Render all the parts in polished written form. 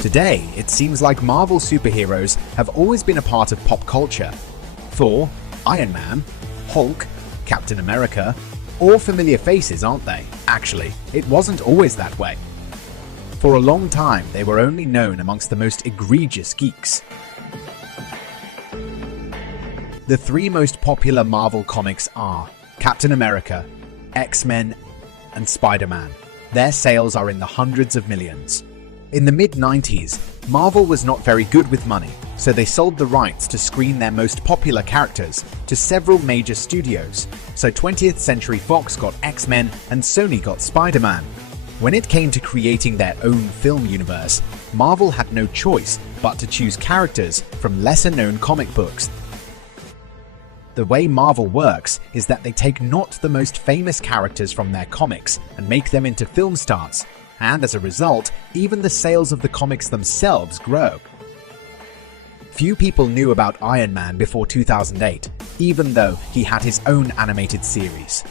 Today, it seems like Marvel superheroes have always been a part of pop culture. Thor, Iron Man, Hulk, Captain America, all familiar faces, aren't they? Actually, it wasn't always that way. For a long time, they were only known amongst the most egregious geeks. The three most popular Marvel comics are Captain America, X-Men, and Spider-Man. Their sales are in the hundreds of millions. In the mid-90s, Marvel was not very good with money, so they sold the rights to screen their most popular characters to several major studios. So 20th Century Fox got X-Men and Sony got Spider-Man. When it came to creating their own film universe, Marvel had no choice but to choose characters from lesser-known comic books. The way Marvel works is that they take not the most famous characters from their comics and make them into film stars, and as a result, even the sales of the comics themselves grow. Few people knew about Iron Man before 2008, even though he had his own animated series.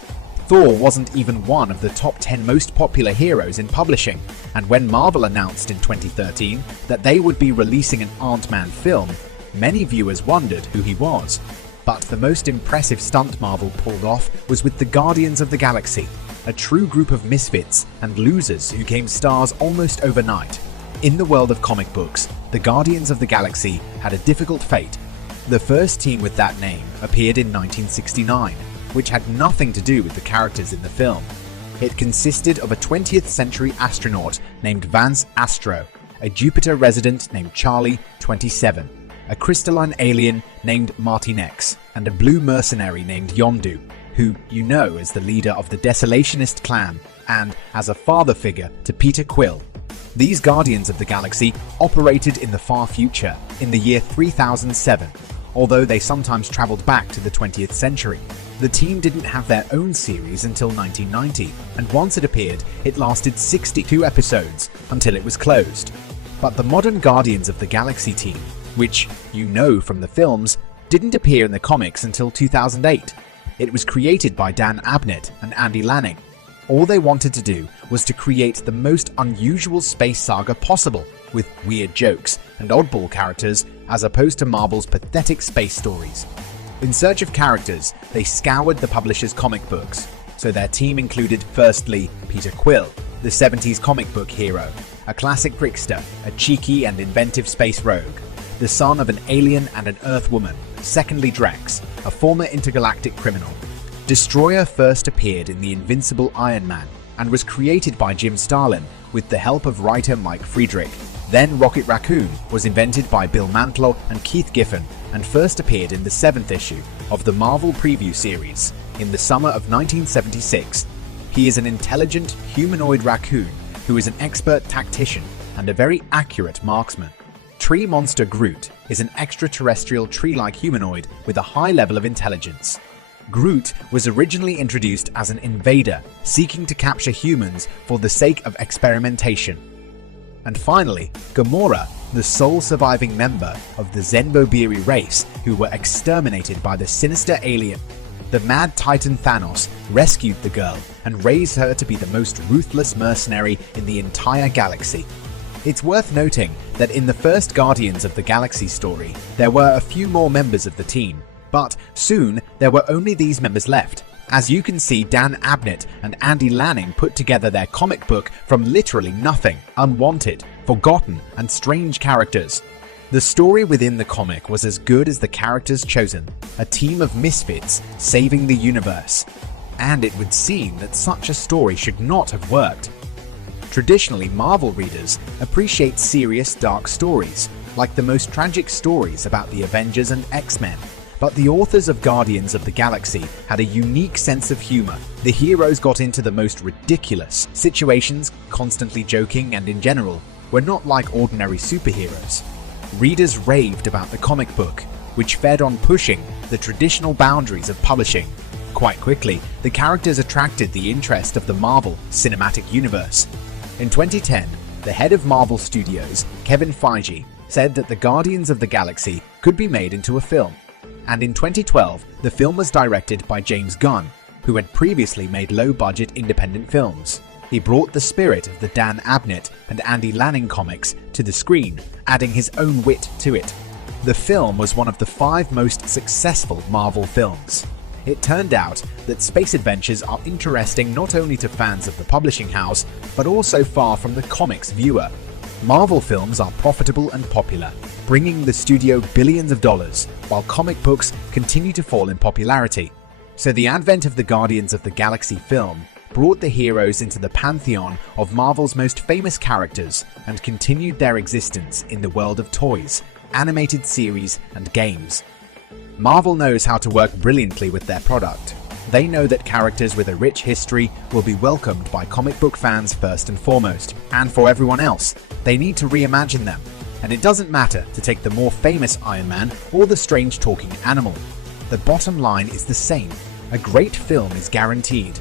Thor wasn't even one of the top 10 most popular heroes in publishing, and when Marvel announced in 2013 that they would be releasing an Ant-Man film, many viewers wondered who he was. But the most impressive stunt Marvel pulled off was with the Guardians of the Galaxy, a true group of misfits and losers who became stars almost overnight. In the world of comic books, the Guardians of the Galaxy had a difficult fate. The first team with that name appeared in 1969, which had nothing to do with the characters in the film. It consisted of a 20th century astronaut named Vance Astro, a Jupiter resident named Charlie, 27, a crystalline alien named Martinex, and a blue mercenary named Yondu, who you know as the leader of the Desolationist clan and as a father figure to Peter Quill. These Guardians of the Galaxy operated in the far future, in the year 3007, although they sometimes traveled back to the 20th century. The team didn't have their own series until 1990, and once it appeared, it lasted 62 episodes until it was closed. But the modern Guardians of the Galaxy team, which you know from the films, didn't appear in the comics until 2008. It was created by Dan Abnett and Andy Lanning. All they wanted to do was to create the most unusual space saga possible, with weird jokes and oddball characters as opposed to Marvel's pathetic space stories. In search of characters, they scoured the publisher's comic books, so their team included firstly Peter Quill, the 70s comic book hero, a classic trickster, a cheeky and inventive space rogue, the son of an alien and an Earth woman, secondly Drax, a former intergalactic criminal. Destroyer first appeared in The Invincible Iron Man and was created by Jim Starlin with the help of writer Mike Friedrich. Then Rocket Raccoon was invented by Bill Mantlo and Keith Giffen and first appeared in the 7th issue of the Marvel Preview series in the summer of 1976. He is an intelligent humanoid raccoon who is an expert tactician and a very accurate marksman. Tree Monster Groot is an extraterrestrial tree-like humanoid with a high level of intelligence. Groot was originally introduced as an invader seeking to capture humans for the sake of experimentation. And finally, Gamora, the sole surviving member of the Zenbobiri race who were exterminated by the sinister alien. The mad titan Thanos rescued the girl and raised her to be the most ruthless mercenary in the entire galaxy. It's worth noting that in the first Guardians of the Galaxy story, there were a few more members of the team, but soon there were only these members left. As you can see, Dan Abnett and Andy Lanning put together their comic book from literally nothing, unwanted, forgotten, and strange characters. The story within the comic was as good as the characters chosen, a team of misfits saving the universe. And it would seem that such a story should not have worked. Traditionally, Marvel readers appreciate serious, dark stories, like the most tragic stories about the Avengers and X-Men. But the authors of Guardians of the Galaxy had a unique sense of humor. The heroes got into the most ridiculous situations, constantly joking, and in general, were not like ordinary superheroes. Readers raved about the comic book, which fed on pushing the traditional boundaries of publishing. Quite quickly, the characters attracted the interest of the Marvel Cinematic Universe. In 2010, the head of Marvel Studios, Kevin Feige, said that the Guardians of the Galaxy could be made into a film. And in 2012, the film was directed by James Gunn, who had previously made low-budget independent films. He brought the spirit of the Dan Abnett and Andy Lanning comics to the screen, adding his own wit to it. The film was one of the 5 most successful Marvel films. It turned out that space adventures are interesting not only to fans of the publishing house, but also far from the comics viewer. Marvel films are profitable and popular, bringing the studio billions of dollars, while comic books continue to fall in popularity. So the advent of the Guardians of the Galaxy film brought the heroes into the pantheon of Marvel's most famous characters and continued their existence in the world of toys, animated series, and games. Marvel knows how to work brilliantly with their product. They know that characters with a rich history will be welcomed by comic book fans first and foremost, and for everyone else, they need to reimagine them. And it doesn't matter to take the more famous Iron Man or the strange talking animal. The bottom line is the same. A great film is guaranteed,